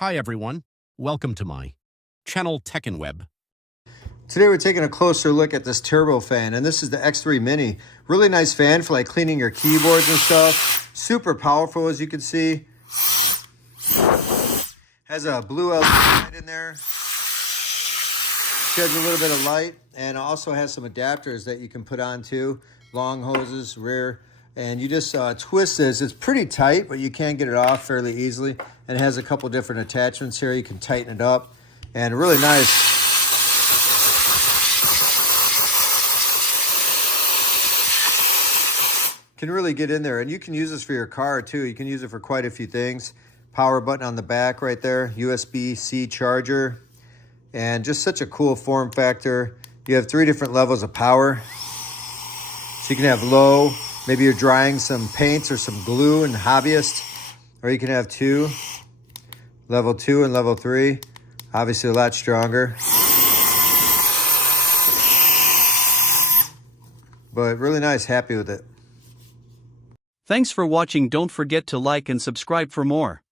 Hi everyone, welcome to my channel Tech and Web. Today we're taking a closer look at this turbo fan, and this is the X3 Mini. Really nice fan for like cleaning your keyboards and stuff. Super powerful, as you can see. Has a blue LED light in there. Sheds a little bit of light, and also has some adapters that you can put on too. Long hoses, rear, and you just twist this. It's pretty tight, but you can get it off fairly easily. And it has a couple different attachments here. You can tighten it up, and really nice. Can really get in there, and you can use this for your car too. You can use it for quite a few things. Power button on the back right there, USB-C charger, and just such a cool form factor. You have 3 different levels of power. So you can have low, maybe you're drying some paints or some glue and hobbyist, or you can have 2, level 2 and level 3, obviously a lot stronger. But really nice, happy with it. Thanks for watching. Don't forget to like and subscribe for more.